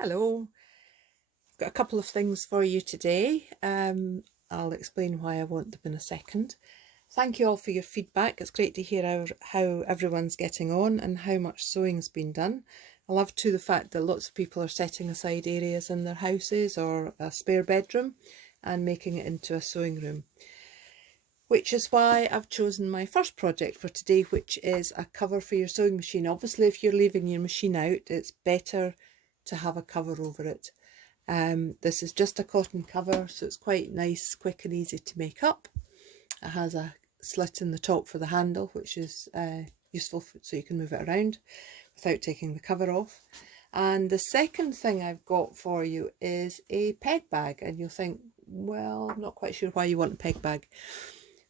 Hello, I've got a couple of things for you today. I'll explain why I want them in a second. Thank you all for your feedback. It's great to hear how everyone's getting on and how much sewing's been done. I love too the fact that lots of people are setting aside areas in their houses or a spare bedroom and making it into a sewing room. Which is why I've chosen my first project for today, which is a cover for your sewing machine. Obviously, if you're leaving your machine out, it's better to have a cover over it. This is just a cotton cover, so it's quite nice, quick and easy to make up. It has a slit in the top for the handle, which is useful so you can move it around without taking the cover off. And the second thing I've got for you is a peg bag, and you'll think, well, I'm not quite sure why you want a peg bag.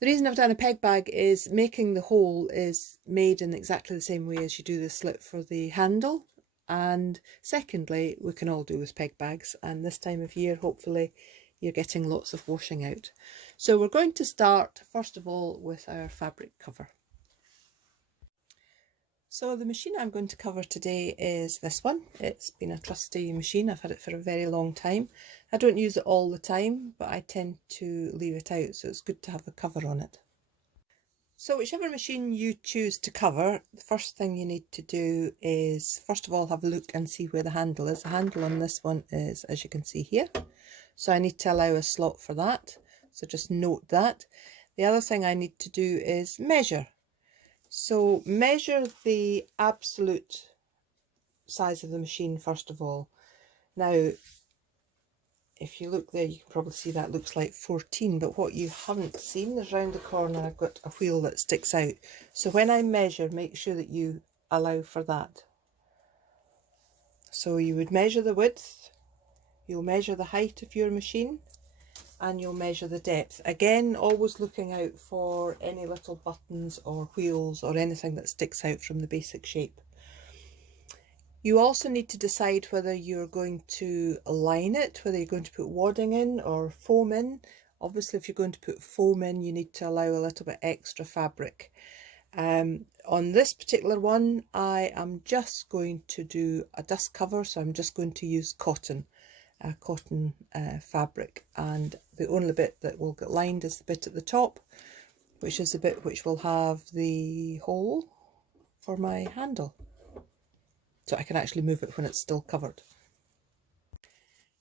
The reason I've done a peg bag is making the hole is made in exactly the same way as you do the slit for the handle. And secondly, we can all do with peg bags, and this time of year hopefully you're getting lots of washing out. So we're going to start first of all with our fabric cover. So the machine I'm going to cover today is this one. It's been a trusty machine. I've had it for a very long time. I don't use it all the time, but I tend to leave it out, so it's good to have a cover on it. So whichever machine you choose to cover, the first thing you need to do is first of all have a look and see where the handle is. The handle on this one is, as you can see here, so I need to allow a slot for that, so just note that. The other thing I need to do is measure. So measure the absolute size of the machine first of all. Now if you look there, you can probably see that looks like 14, but what you haven't seen is round the corner I've got a wheel that sticks out. So when I measure, make sure that you allow for that. So you would measure the width, you'll measure the height of your machine, and you'll measure the depth. Again, always looking out for any little buttons or wheels or anything that sticks out from the basic shape. You also need to decide whether you're going to line it, whether you're going to put wadding in or foam in. Obviously, if you're going to put foam in, you need to allow a little bit extra fabric. On this particular one, I am just going to do a dust cover, so I'm just going to use cotton fabric, and the only bit that will get lined is the bit at the top, which is the bit which will have the hole for my handle, so I can actually move it when it's still covered.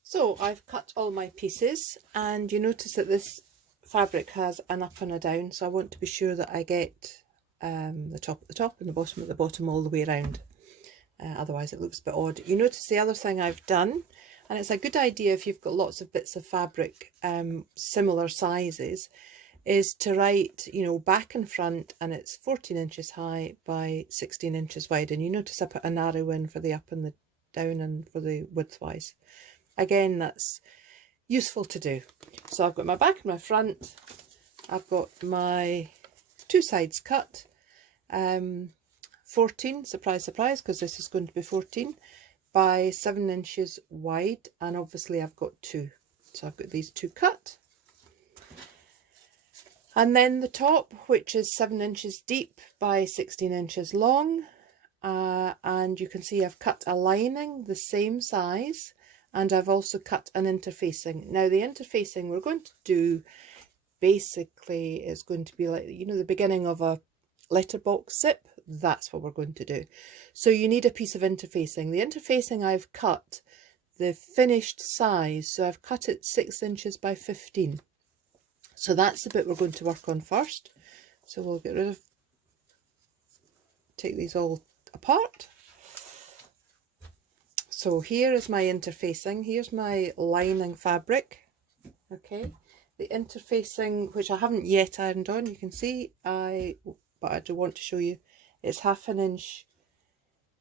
So I've cut all my pieces, and you notice that this fabric has an up and a down, so I want to be sure that I get the top at the top and the bottom at the bottom all the way around, otherwise it looks a bit odd. You notice the other thing I've done, and it's a good idea if you've got lots of bits of fabric similar sizes, is to write, you know, back and front, and it's 14 inches high by 16 inches wide. And you notice I put an arrow in for the up and the down and for the widthwise. Again, that's useful to do. So I've got my back and my front. I've got my two sides cut. 14, surprise, surprise, because this is going to be 14 by 7 inches wide, and obviously I've got two, so I've got these two cut. And then the top, which is 7 inches deep by 16 inches long, and you can see I've cut a lining the same size, and I've also cut an interfacing. Now the interfacing we're going to do basically is going to be like, you know, the beginning of a letterbox zip. That's what we're going to do. So you need a piece of interfacing. The interfacing I've cut the finished size, so I've cut it 6 inches by 15. So that's the bit we're going to work on first. So we'll get rid of, take these all apart. So here is my interfacing. Here's my lining fabric. Okay, the interfacing, which I haven't yet ironed on, you can see, but I do want to show you, it's 1/2 inch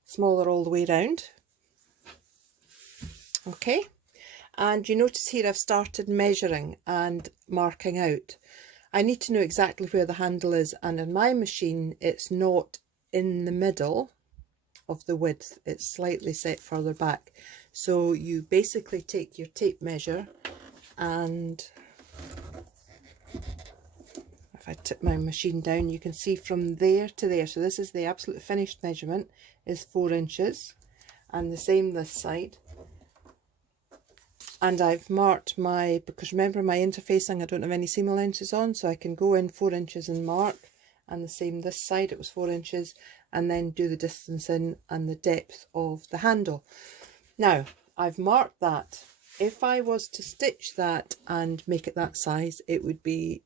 smaller all the way around. Okay, and you notice here I've started measuring and marking out. I need to know exactly where the handle is, and in my machine it's not in the middle of the width, it's slightly set further back. So you basically take your tape measure, and if I tip my machine down, you can see from there to there. So this is the absolute finished measurement, is 4 inches, and the same this side. And I've marked my, because remember my interfacing, I don't have any seam allowances on, so I can go in 4 inches and mark, and the same this side, it was 4 inches, and then do the distance in and the depth of the handle. Now, I've marked that. If I was to stitch that and make it that size, it would be,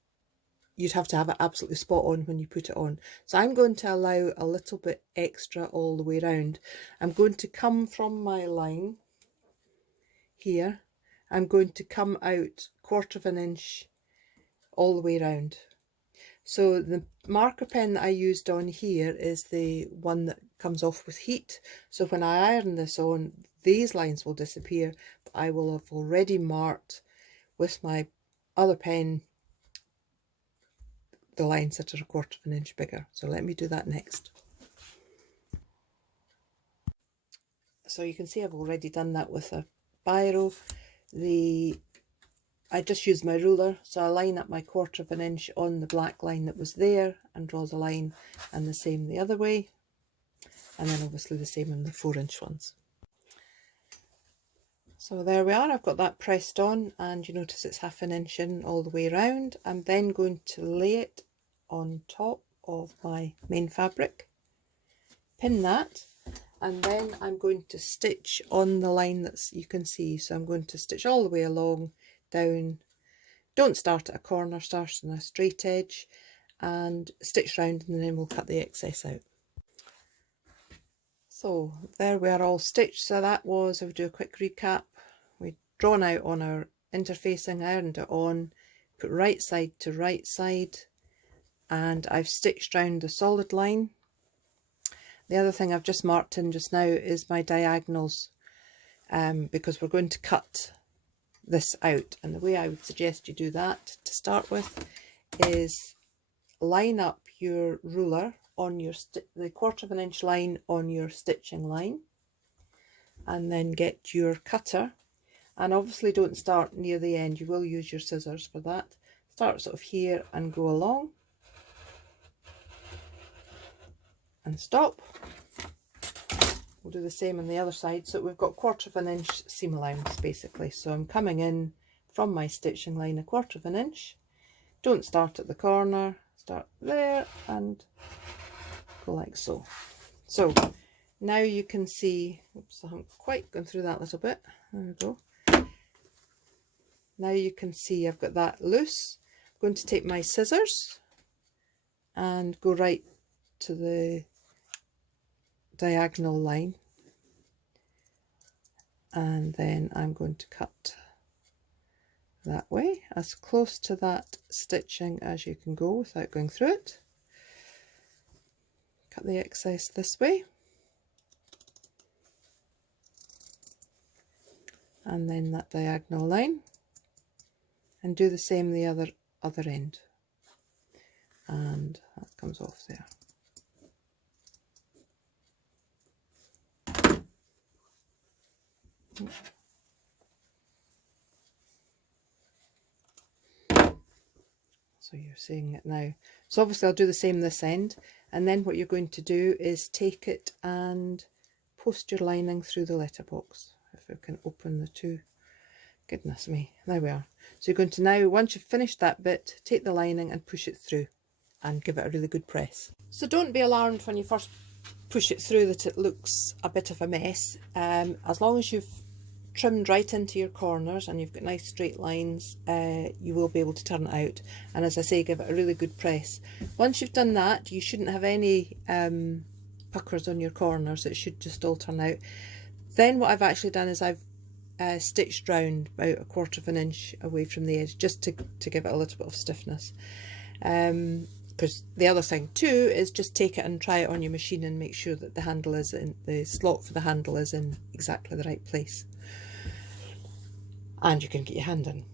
you'd have to have it absolutely spot on when you put it on. So I'm going to allow a little bit extra all the way around. I'm going to come from my line here. I'm going to come out 1/4 of an inch all the way around. So the marker pen that I used on here is the one that comes off with heat. So when I iron this on, these lines will disappear, but I will have already marked with my other pen the lines that are 1/4 of an inch bigger. So let me do that next. So you can see I've already done that with a biro. I just used my ruler, so I line up my 1/4 of an inch on the black line that was there and draw the line, and the same the other way, and then obviously the same on the 4-inch ones. So there we are, I've got that pressed on, and you notice it's 1/2 inch in all the way around. I'm then going to lay it on top of my main fabric, pin that, and then I'm going to stitch on the line that you can see. So I'm going to stitch all the way along, down, don't start at a corner, start on a straight edge, and stitch round, and then we'll cut the excess out. So there we are, all stitched. So that was, I'll do a quick recap. We'd drawn out on our interfacing, ironed it on, put right side to right side, and I've stitched round the solid line. The other thing I've just marked in just now is my diagonals, because we're going to cut this out, and the way I would suggest you do that to start with is line up your ruler on your the 1/4 of an inch line on your stitching line, and then get your cutter, and obviously don't start near the end, you will use your scissors for that. Start sort of here and go along and stop. We'll do the same on the other side. So we've got 1/4 of an inch seam allowance basically. So I'm coming in from my stitching line 1/4 of an inch. Don't start at the corner, start there and go like so. So now you can see, oops, I haven't quite gone through that little bit. There we go. Now you can see I've got that loose. I'm going to take my scissors and go right to the diagonal line, and then I'm going to cut that way, as close to that stitching as you can go without going through it. Cut the excess this way, and then that diagonal line, and do the same the other end, and that comes off there. So you're seeing it now. So obviously I'll do the same this end, and then what you're going to do is take it and post your lining through the letterbox. If we can open the two, goodness me, there we are. So you're going to now, once you've finished that bit, take the lining and push it through and give it a really good press. So don't be alarmed when you first push it through that it looks a bit of a mess. As long as you've trimmed right into your corners and you've got nice straight lines, you will be able to turn it out. And as I say, give it a really good press. Once you've done that, you shouldn't have any puckers on your corners. It should just all turn out. Then what I've actually done is I've stitched round about 1/4 of an inch away from the edge, just to give it a little bit of stiffness. Because the other thing too is just take it and try it on your machine and make sure that the handle is in, the slot for the handle is in exactly the right place, and you can get your hand in.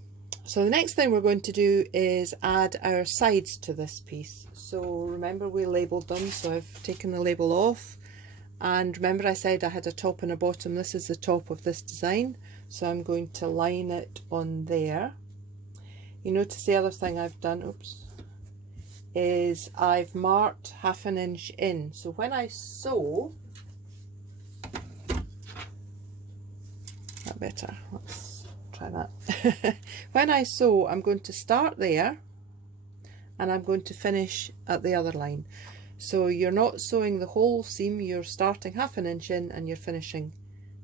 So the next thing we're going to do is add our sides to this piece. So remember we labelled them, so I've taken the label off, and remember I said I had a top and a bottom. This is the top of this design, so I'm going to line it on there. You notice the other thing I've done, oops, is I've marked 1/2 inch in. So when I sew, that better, let's try that. When I sew, I'm going to start there and I'm going to finish at the other line. So you're not sewing the whole seam, you're starting ½ inch in and you're finishing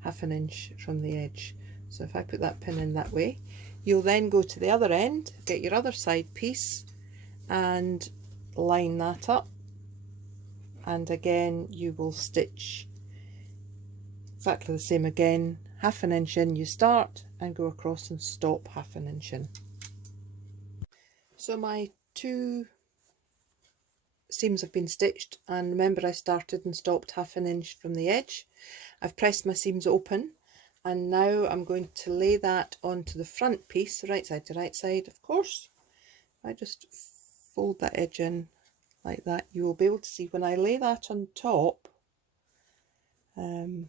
½ inch from the edge. So if I put that pin in that way, you'll then go to the other end, get your other side piece and line that up, and again you will stitch exactly the same again, ½ inch in you start and go across and stop ½ inch in. So my 2 seams have been stitched, and remember I started and stopped ½ inch from the edge. I've pressed my seams open, and now I'm going to lay that onto the front piece, right side to right side, of course. I just fold that edge in like that. You will be able to see when I lay that on top. Don't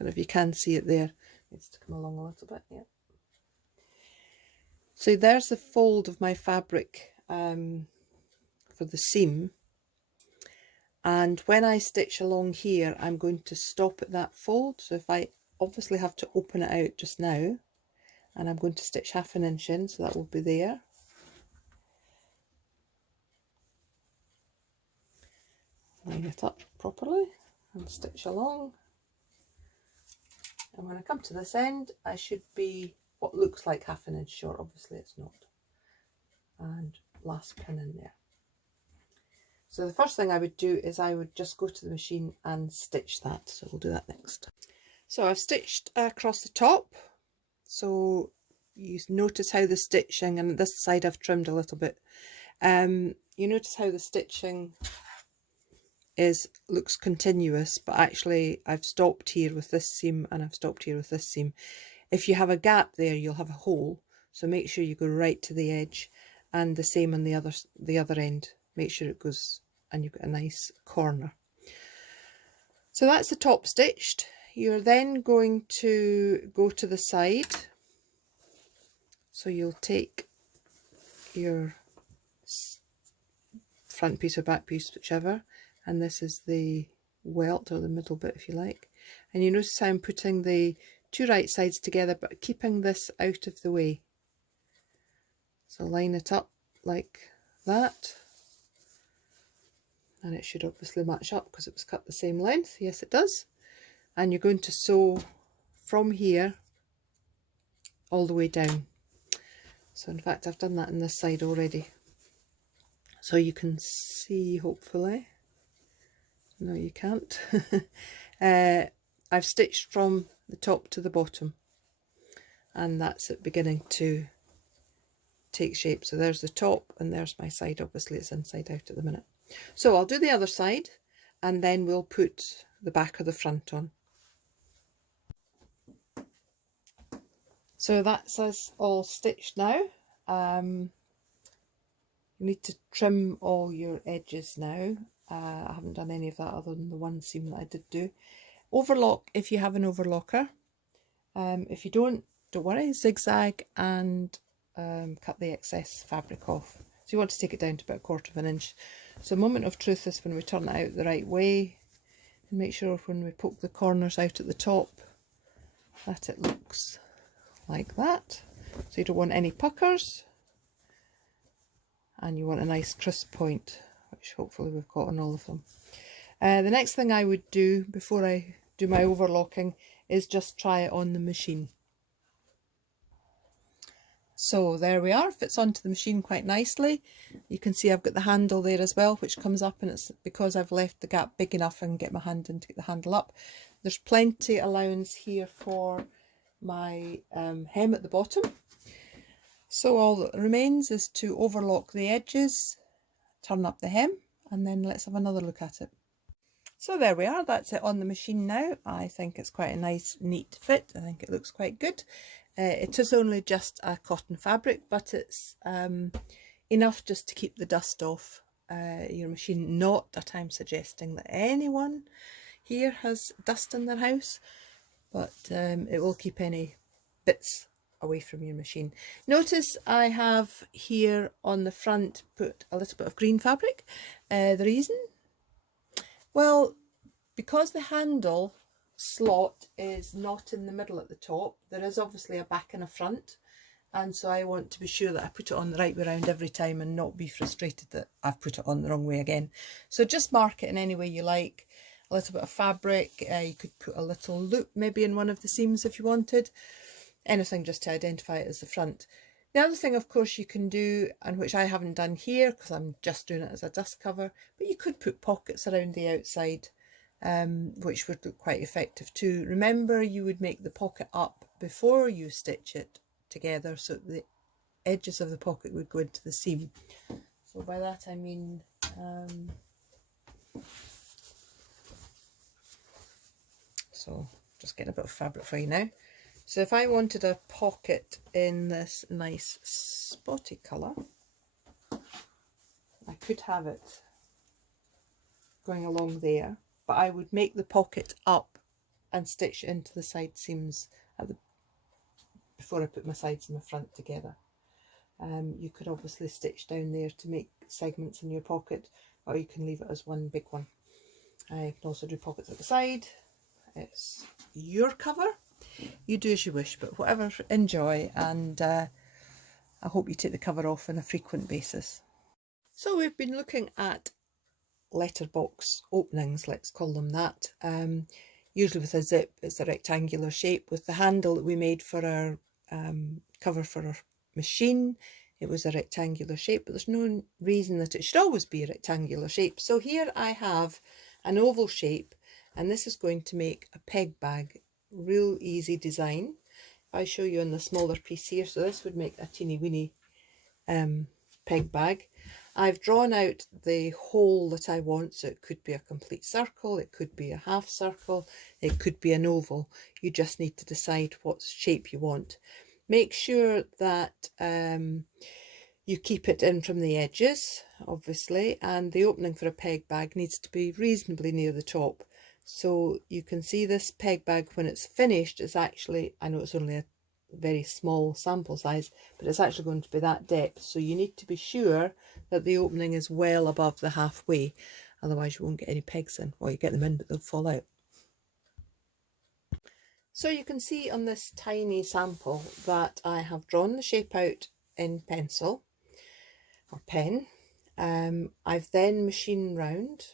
know if you can see it there. It needs to come along a little bit. Yeah. So there's the fold of my fabric for the seam. And when I stitch along here, I'm going to stop at that fold. So if I obviously have to open it out just now, and I'm going to stitch ½ inch in, so that will be there. Line it up properly and stitch along. And when I come to this end, I should be what looks like ½ inch short. Obviously it's not. And last pin in there. So the first thing I would do is I would just go to the machine and stitch that. So we'll do that next. So I've stitched across the top. So you notice how the stitching, and this side I've trimmed a little bit. You notice how the stitching looks continuous, but actually I've stopped here with this seam and I've stopped here with this seam. If you have a gap there, you'll have a hole, so make sure you go right to the edge, and the same on the other end. Make sure it goes and you've got a nice corner. So that's the top stitched. You're then going to go to the side, so you'll take your front piece or back piece, whichever, and this is the welt, or the middle bit if you like, and you notice how I'm putting the 2 right sides together but keeping this out of the way. So line it up like that, and it should obviously match up because it was cut the same length. Yes, it does. And you're going to sew from here all the way down. So in fact I've done that in this side already, so you can see, hopefully. No, you can't. I've stitched from the top to the bottom, and that's it beginning to take shape. So there's the top and there's my side. Obviously it's inside out at the minute. So I'll do the other side and then we'll put the back or the front on. So that's us all stitched now. You need to trim all your edges now. I haven't done any of that other than the one seam that I did do. Overlock if you have an overlocker. If you don't worry, zigzag and cut the excess fabric off. So you want to take it down to about 1/4 inch. So moment of truth is when we turn it out the right way, and make sure when we poke the corners out at the top that it looks like that. So you don't want any puckers, and you want a nice crisp point, which hopefully we've got on all of them. The next thing I would do before I do my overlocking is just try it on the machine. So there we are, fits onto the machine quite nicely. You can see I've got the handle there as well, which comes up, and it's because I've left the gap big enough I can get my hand in to get the handle up. There's plenty allowance here for my hem at the bottom. So all that remains is to overlock the edges, turn up the hem, and then let's have another look at it. So there we are, that's it on the machine now. I think it's quite a nice, neat fit. I think it looks quite good. It is only just a cotton fabric, but it's enough just to keep the dust off your machine. Not that I'm suggesting that anyone here has dust in their house, but it will keep any bits away from your machine. Notice I have here on the front put a little bit of green fabric. The reason? Well, because the handle slot is not in the middle at the top. There is obviously a back and a front, and so I want to be sure that I put it on the right way around every time and not be frustrated that I've put it on the wrong way again. So just mark it in any way you like. A little bit of fabric, you could put a little loop maybe in one of the seams if you wanted. Anything just to identify it as the front. The other thing, of course, you can do, and which I haven't done here because I'm just doing it as a dust cover, but you could put pockets around the outside, which would look quite effective too. Remember, you would make the pocket up before you stitch it together, so the edges of the pocket would go into the seam. So by that I mean so just getting a bit of fabric for you now. So if I wanted a pocket in this nice spotty colour, I could have it going along there, but I would make the pocket up and stitch into the side seams at the before I put my sides and my front together. You could obviously stitch down there to make segments in your pocket, or you can leave it as one big one. I can also do pockets at the side. It's your cover. You do as you wish, but whatever, enjoy, and I hope you take the cover off on a frequent basis. So we've been looking at letterbox openings, let's call them that. Usually with a zip, it's a rectangular shape. With the handle that we made for our cover for our machine, it was a rectangular shape, but there's no reason that it should always be a rectangular shape. So here I have an oval shape, and this is going to make a peg bag. Real easy design. If I show you on the smaller piece here, so this would make a teeny weeny peg bag. I've drawn out the hole that I want, so it could be a complete circle, it could be a half circle, it could be an oval. You just need to decide what shape you want. Make sure that you keep it in from the edges, obviously, and the opening for a peg bag needs to be reasonably near the top. So you can see this peg bag when it's finished is actually, I know it's only a very small sample size, but it's actually going to be that depth. So you need to be sure that the opening is well above the halfway, otherwise you won't get any pegs in. Well, you get them in, but they'll fall out. So you can see on this tiny sample that I have drawn the shape out in pencil or pen. I've then machined round.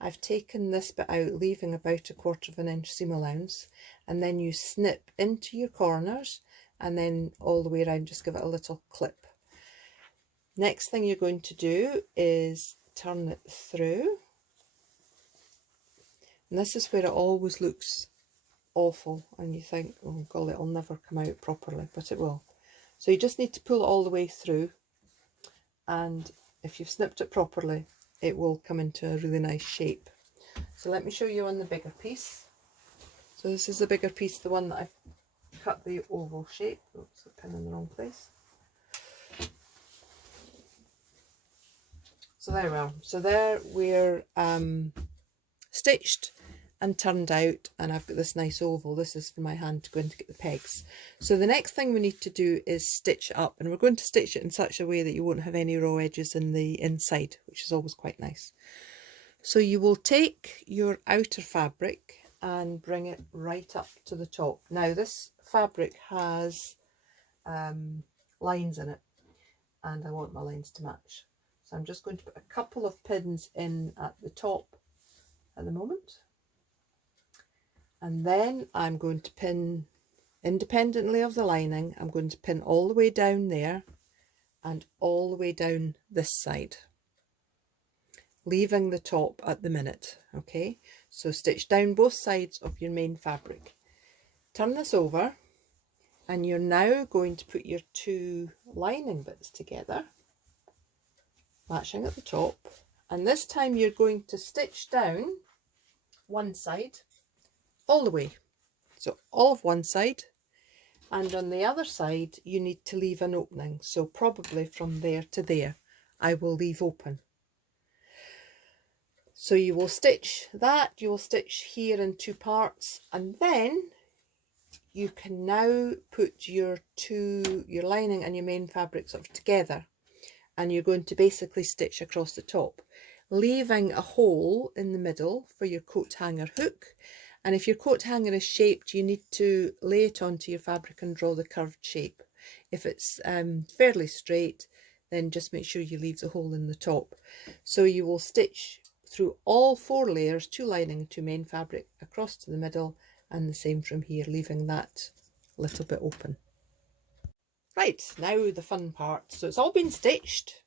I've taken this bit out, leaving about 1/4 inch seam allowance, and then you snip into your corners and then all the way around, just give it a little clip. Next thing you're going to do is turn it through, and this is where it always looks awful and you think, oh golly, it'll never come out properly, but it will. So you just need to pull it all the way through, and if you've snipped it properly, it will come into a really nice shape. So let me show you on the bigger piece. So this is the bigger piece, the one that I've cut the oval shape. Oops, a pin in the wrong place. So there we are. So there we're stitched and turned out, and I've got this nice oval. This is for my hand to go in to get the pegs. So the next thing we need to do is stitch it up, and we're going to stitch it in such a way that you won't have any raw edges in the inside, which is always quite nice. So you will take your outer fabric and bring it right up to the top. Now this fabric has lines in it, and I want my lines to match. So I'm just going to put a couple of pins in at the top at the moment. And then I'm going to pin, independently of the lining, I'm going to pin all the way down there and all the way down this side, leaving the top at the minute. Okay, so stitch down both sides of your main fabric. Turn this over, and you're now going to put your two lining bits together, matching at the top, and this time you're going to stitch down one side all the way, so all of one side, and on the other side you need to leave an opening, so probably from there to there I will leave open. So you will stitch that, you will stitch here in two parts, and then you can now put your lining and your main fabric sort of together, and you're going to basically stitch across the top, leaving a hole in the middle for your coat hanger hook. And if your coat hanger is shaped, you need to lay it onto your fabric and draw the curved shape. If it's fairly straight, then just make sure you leave the hole in the top. So you will stitch through all 4 layers, 2 lining and 2 main fabric, across to the middle, and the same from here, leaving that little bit open. Right, now the fun part. So it's all been stitched.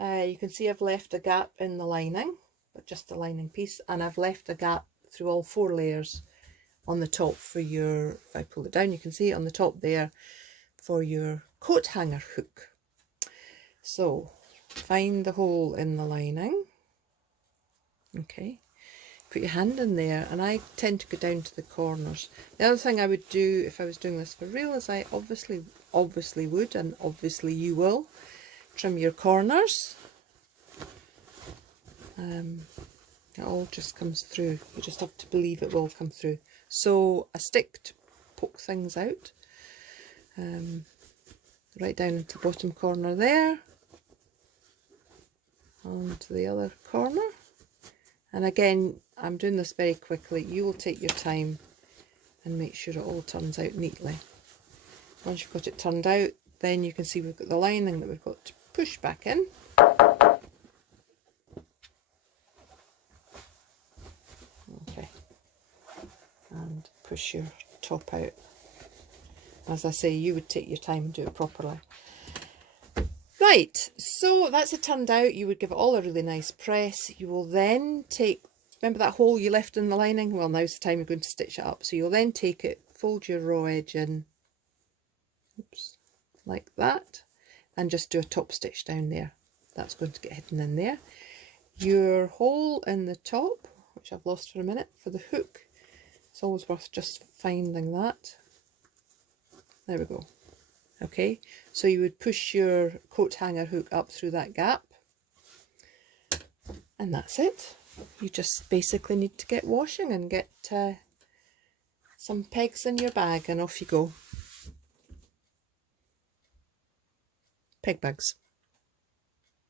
You can see I've left a gap in the lining, but just the lining piece, and I've left a gap through all 4 layers on the top for your, if I pull it down you can see it on the top there, for your coat hanger hook. So find the hole in the lining, okay, put your hand in there, and I tend to go down to the corners. The other thing I would do if I was doing this for real is I obviously would, and obviously you will, trim your corners. It all just comes through. You just have to believe it will come through. So a stick to poke things out, right down into the bottom corner there, onto the other corner. And again, I'm doing this very quickly. You will take your time and make sure it all turns out neatly. Once you've got it turned out, then you can see we've got the lining that we've got to push back in. Okay, and push your top out. As I say, you would take your time and do it properly. Right, so that's it turned out. You would give it all a really nice press. You will then take, remember that hole you left in the lining? Well, now's the time you're going to stitch it up. So you'll then take it, fold your raw edge in, oops, like that, and just do a top stitch down there. That's going to get hidden in there. Your hole in the top, which I've lost for a minute, for the hook, it's always worth just finding that. There we go. Okay, so you would push your coat hanger hook up through that gap, and that's it. You just basically need to get washing and get some pegs in your bag, and off you go. Peg bags.